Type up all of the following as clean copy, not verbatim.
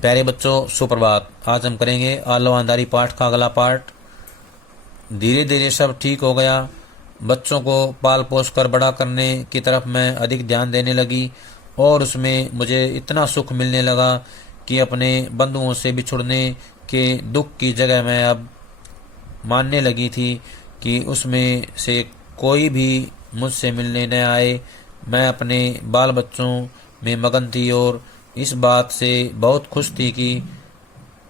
प्यारे बच्चों, सुप्रभात। आज हम करेंगे आलो आंधारी पाठ का अगला पार्ट। धीरे धीरे सब ठीक हो गया। बच्चों को पाल पोस कर बड़ा करने की तरफ मैं अधिक ध्यान देने लगी और उसमें मुझे इतना सुख मिलने लगा कि अपने बंधुओं से बिछुड़ने के दुख की जगह मैं अब मानने लगी थी कि उसमें से कोई भी मुझसे मिलने न आए। मैं अपने बाल बच्चों में मगन थी और इस बात से बहुत खुश थी कि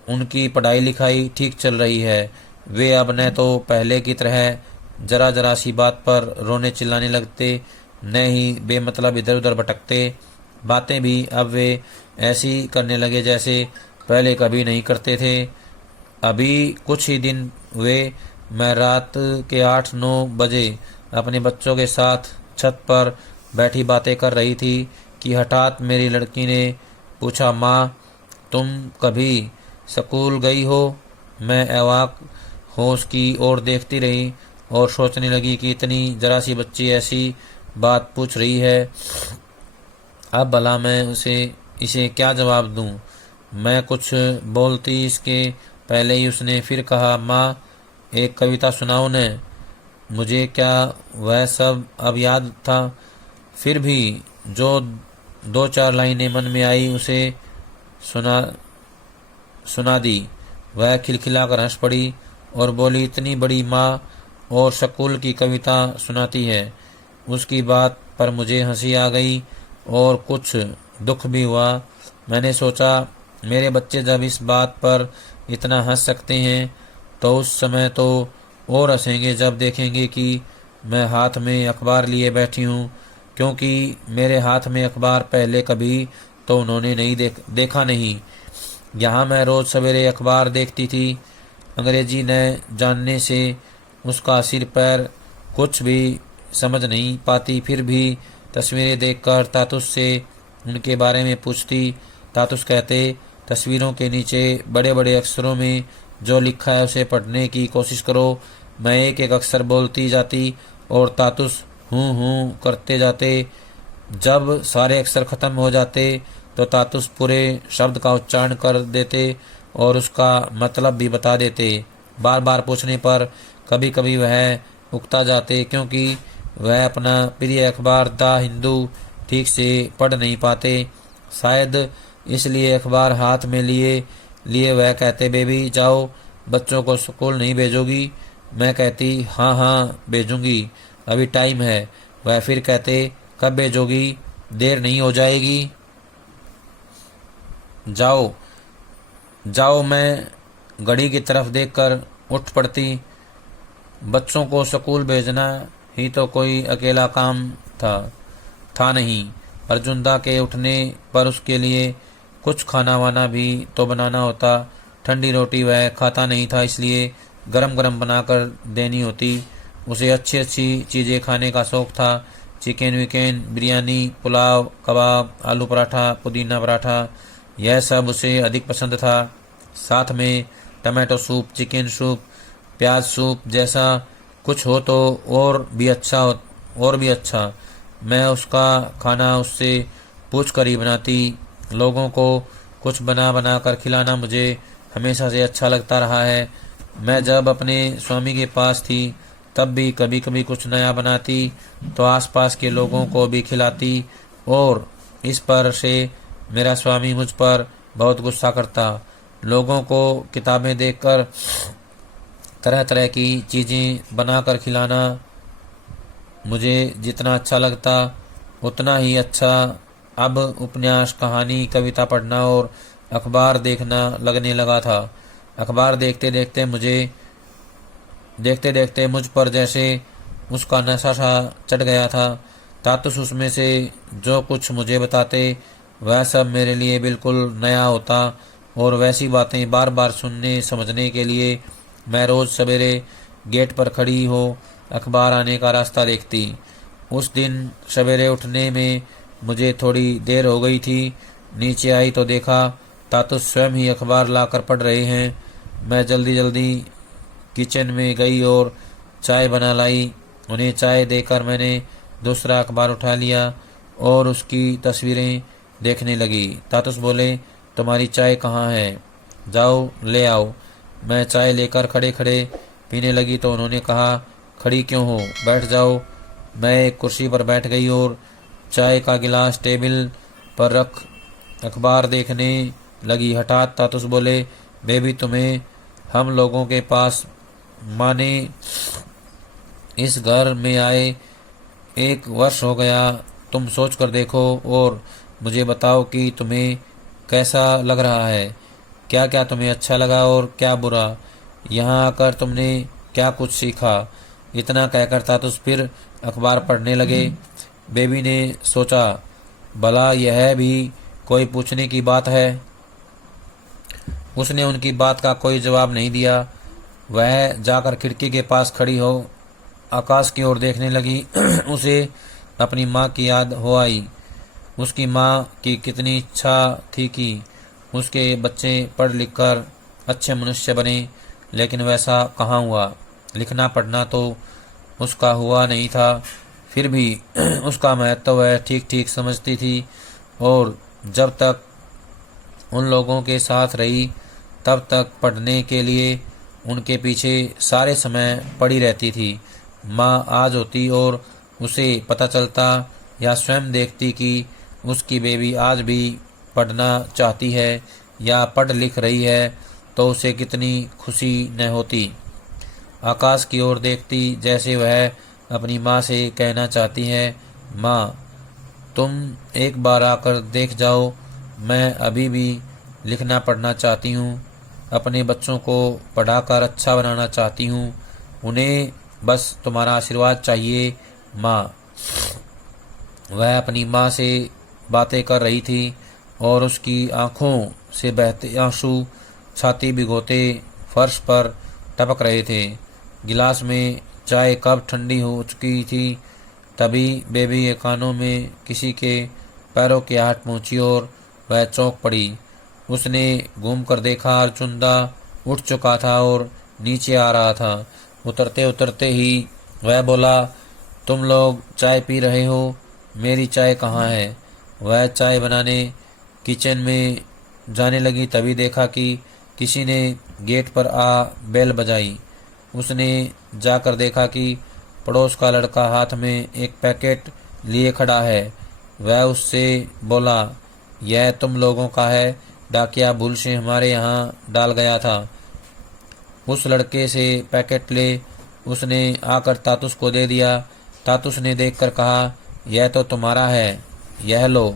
उनकी पढ़ाई लिखाई ठीक चल रही है। वे अब न तो पहले की तरह जरा जरा सी बात पर रोने चिल्लाने लगते, न ही बेमतलब इधर उधर भटकते। बातें भी अब वे ऐसी करने लगे जैसे पहले कभी नहीं करते थे। अभी कुछ ही दिन हुए मैं रात के 8-9 बजे अपने बच्चों के साथ छत पर बैठी बातें कर रही थी कि हठात मेरी लड़की ने पूछा, माँ तुम कभी स्कूल गई हो? मैं अवाक होश की ओर देखती रही और सोचने लगी कि इतनी जरा सी बच्ची ऐसी बात पूछ रही है। अब भला मैं इसे क्या जवाब दूं? मैं कुछ बोलती इसके पहले ही उसने फिर कहा, माँ एक कविता सुनाओ न। मुझे क्या वह सब अब याद था, फिर भी जो 2-4 लाइनें मन में आई उसे सुना सुना दी। वह खिलखिलाकर हंस पड़ी और बोली, इतनी बड़ी माँ और स्कूल की कविता सुनाती है। उसकी बात पर मुझे हंसी आ गई और कुछ दुख भी हुआ। मैंने सोचा, मेरे बच्चे जब इस बात पर इतना हंस सकते हैं तो उस समय तो और हंसेंगे जब देखेंगे कि मैं हाथ में अखबार लिए बैठी हूँ, क्योंकि मेरे हाथ में अखबार पहले कभी तो उन्होंने नहीं देखा नहीं। यहाँ मैं रोज़ सवेरे अखबार देखती थी। अंग्रेजी न जानने से उसका सिर पैर कुछ भी समझ नहीं पाती, फिर भी तस्वीरें देखकर तातुस से उनके बारे में पूछती। तातुस कहते, तस्वीरों के नीचे बड़े बड़े अक्षरों में जो लिखा है उसे पढ़ने की कोशिश करो। मैं एक एक अक्षर बोलती जाती और तातुस हूँ करते जाते। जब सारे अक्षर खत्म हो जाते तो तातुस पूरे शब्द का उच्चारण कर देते और उसका मतलब भी बता देते। बार बार पूछने पर कभी कभी वह उकता जाते, क्योंकि वह अपना प्रिय अखबार द हिंदू ठीक से पढ़ नहीं पाते। शायद इसलिए अखबार हाथ में लिए लिए वह कहते, बेबी जाओ, बच्चों को स्कूल नहीं भेजोगी? मैं कहती, हाँ हाँ भेजूंगी, अभी टाइम है। वह फिर कहते, कब भेजोगी? देर नहीं हो जाएगी? जाओ जाओ। मैं घड़ी की तरफ देखकर उठ पड़ती। बच्चों को स्कूल भेजना ही तो कोई अकेला काम था नहीं। अर्जुनदा के उठने पर उसके लिए कुछ खाना वाना भी तो बनाना होता। ठंडी रोटी वह खाता नहीं था, इसलिए गरम गरम बनाकर देनी होती। उसे अच्छी अच्छी चीज़ें खाने का शौक था। चिकन विकन, बिरयानी, पुलाव, कबाब, आलू पराठा, पुदीना पराठा, यह सब उसे अधिक पसंद था। साथ में टमाटो सूप, चिकन सूप, प्याज सूप जैसा कुछ हो तो और भी अच्छा। मैं उसका खाना उससे पूछ कर ही बनाती। लोगों को कुछ बना बना कर खिलाना मुझे हमेशा से अच्छा लगता रहा है। मैं जब अपने स्वामी के पास थी तब भी कभी कभी कुछ नया बनाती तो आसपास के लोगों को भी खिलाती और इस पर से मेरा स्वामी मुझ पर बहुत गुस्सा करता। लोगों को किताबें देखकर तरह तरह की चीज़ें बनाकर खिलाना मुझे जितना अच्छा लगता उतना ही अच्छा अब उपन्यास, कहानी, कविता पढ़ना और अखबार देखना लगने लगा था। अखबार देखते देखते मुझ पर जैसे उसका नशा सा चढ़ गया था। तातुस उसमें से जो कुछ मुझे बताते वह सब मेरे लिए बिल्कुल नया होता और वैसी बातें बार बार सुनने समझने के लिए मैं रोज़ सवेरे गेट पर खड़ी हो अखबार आने का रास्ता देखती। उस दिन सवेरे उठने में मुझे थोड़ी देर हो गई थी। नीचे आई तो देखा तातुस स्वयं ही अखबार लाकर पढ़ रहे हैं। मैं जल्दी जल्दी किचन में गई और चाय बना लाई। उन्हें चाय देकर मैंने दूसरा अखबार उठा लिया और उसकी तस्वीरें देखने लगी। तातुस बोले, तुम्हारी चाय कहाँ है? जाओ ले आओ। मैं चाय लेकर खड़े खड़े पीने लगी तो उन्होंने कहा, खड़ी क्यों हो, बैठ जाओ। मैं एक कुर्सी पर बैठ गई और चाय का गिलास टेबल पर रख अखबार देखने लगी। हठात तातुस बोले, बेबी तुम्हें हम लोगों के पास माने इस घर में आए 1 वर्ष हो गया। तुम सोच कर देखो और मुझे बताओ कि तुम्हें कैसा लग रहा है। क्या क्या तुम्हें अच्छा लगा और क्या बुरा। यहाँ आकर तुमने क्या कुछ सीखा। इतना कहकर तातुस फिर अखबार पढ़ने लगे। बेबी ने सोचा, भला यह भी कोई पूछने की बात है। उसने उनकी बात का कोई जवाब नहीं दिया। वह जाकर खिड़की के पास खड़ी हो आकाश की ओर देखने लगी। उसे अपनी माँ की याद हो आई। उसकी माँ की कितनी इच्छा थी कि उसके बच्चे पढ़ लिख कर अच्छे मनुष्य बने, लेकिन वैसा कहाँ हुआ। लिखना पढ़ना तो उसका हुआ नहीं था, फिर भी उसका महत्व वह ठीक ठीक समझती थी और जब तक उन लोगों के साथ रही तब तक पढ़ने के लिए उनके पीछे सारे समय पड़ी रहती थी। माँ आज होती और उसे पता चलता या स्वयं देखती कि उसकी बेबी आज भी पढ़ना चाहती है या पढ़ लिख रही है तो उसे कितनी खुशी न होती। आकाश की ओर देखती जैसे वह अपनी माँ से कहना चाहती है, माँ तुम एक बार आकर देख जाओ, मैं अभी भी लिखना पढ़ना चाहती हूँ, अपने बच्चों को पढ़ाकर अच्छा बनाना चाहती हूँ, उन्हें बस तुम्हारा आशीर्वाद चाहिए माँ। वह अपनी माँ से बातें कर रही थी और उसकी आंखों से बहते आंसू छाती भिगोते फर्श पर टपक रहे थे। गिलास में चाय कब ठंडी हो चुकी थी तभी बेबी के कानों में किसी के पैरों की आहट पहुंची और वह चौंक पड़ी। उसने घूम कर देखा, अर्जुनदा उठ चुका था और नीचे आ रहा था। उतरते उतरते ही वह बोला, तुम लोग चाय पी रहे हो, मेरी चाय कहाँ है। वह चाय बनाने किचन में जाने लगी तभी देखा कि किसी ने गेट पर आ बेल बजाई। उसने जाकर देखा कि पड़ोस का लड़का हाथ में एक पैकेट लिए खड़ा है। वह उससे बोला, यह तुम लोगों का है, डाकिया भूल से हमारे यहाँ डाल गया था। उस लड़के से पैकेट ले उसने आकर तातुस को दे दिया। तातुस ने देखकर कहा, यह तो तुम्हारा है, यह लो,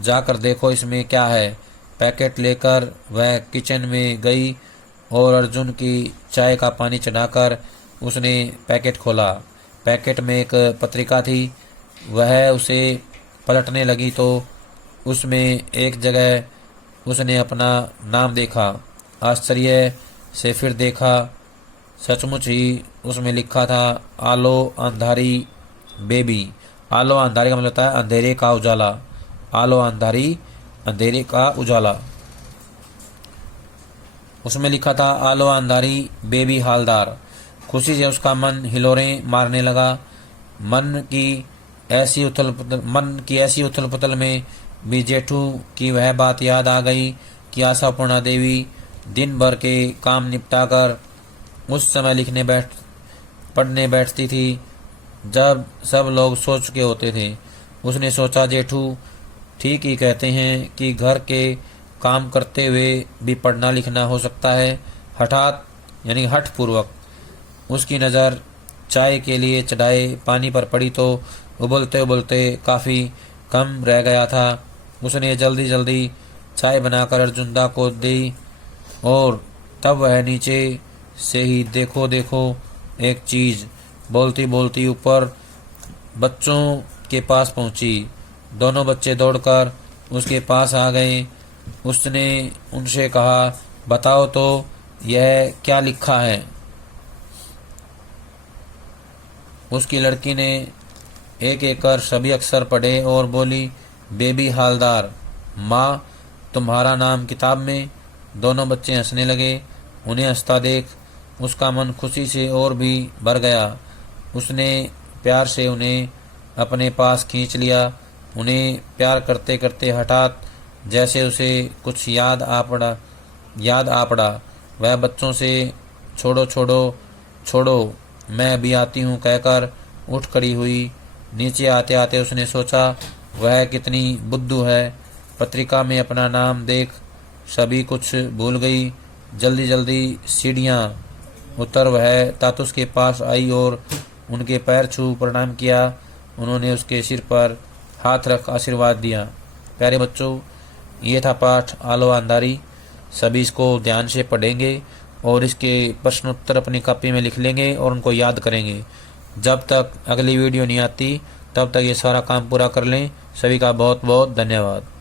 जाकर देखो इसमें क्या है। पैकेट लेकर वह किचन में गई और अर्जुन की चाय का पानी चढ़ाकर उसने पैकेट खोला। पैकेट में एक पत्रिका थी। वह उसे पलटने लगी तो उसमें एक जगह उसने अपना नाम देखा। आश्चर्य से फिर देखा, सचमुच ही उसमें लिखा था, आलो अंधारी बेबी। आलो अंधारी का मतलब होता है अंधेरे का उजाला। आलो अंधारी, अंधेरे का उजाला। उसमें लिखा था, आलो अंधारी बेबी हालदार। खुशी से उसका मन हिलोरें मारने लगा। मन की ऐसी उथल पुथल में भी जेठू की वह बात याद आ गई कि आशापूर्णा देवी दिन भर के काम निपटाकर उस समय पढ़ने बैठती थी जब सब लोग सो चुके होते थे। उसने सोचा, जेठू ठीक ही कहते हैं कि घर के काम करते हुए भी पढ़ना लिखना हो सकता है। हठात यानी हठपूर्वक उसकी नज़र चाय के लिए चढ़ाए पानी पर पड़ी तो उबलते उबलते काफ़ी कम रह गया था। उसने जल्दी जल्दी चाय बनाकर अर्जुनदा को दी और तब वह नीचे से ही देखो देखो एक चीज़ बोलती बोलती ऊपर बच्चों के पास पहुंची। दोनों बच्चे दौड़कर उसके पास आ गए। उसने उनसे कहा, बताओ तो यह क्या लिखा है। उसकी लड़की ने एक एक कर सभी अक्षर पढ़े और बोली, बेबी हालदार। माँ, तुम्हारा नाम किताब में। दोनों बच्चे हंसने लगे। उन्हें हंसता देख उसका मन खुशी से और भी भर गया। उसने प्यार से उन्हें अपने पास खींच लिया। उन्हें प्यार करते करते हठात जैसे उसे कुछ याद आ पड़ा। वह बच्चों से छोड़ो छोड़ो छोड़ो, मैं अभी आती हूँ कहकर उठ खड़ी हुई। नीचे आते आते उसने सोचा, वह कितनी बुद्धू है, पत्रिका में अपना नाम देख सभी कुछ भूल गई। जल्दी जल्दी सीढ़ियाँ उतर वह तातुस के पास आई और उनके पैर छू प्रणाम किया। उन्होंने उसके सिर पर हाथ रख आशीर्वाद दिया। प्यारे बच्चों, ये था पाठ आलो अंधारी। सभी इसको ध्यान से पढ़ेंगे और इसके प्रश्न उत्तर अपनी कॉपी में लिख लेंगे और उनको याद करेंगे। जब तक अगली वीडियो नहीं आती तब तक ये सारा काम पूरा कर लें। सभी का बहुत बहुत धन्यवाद।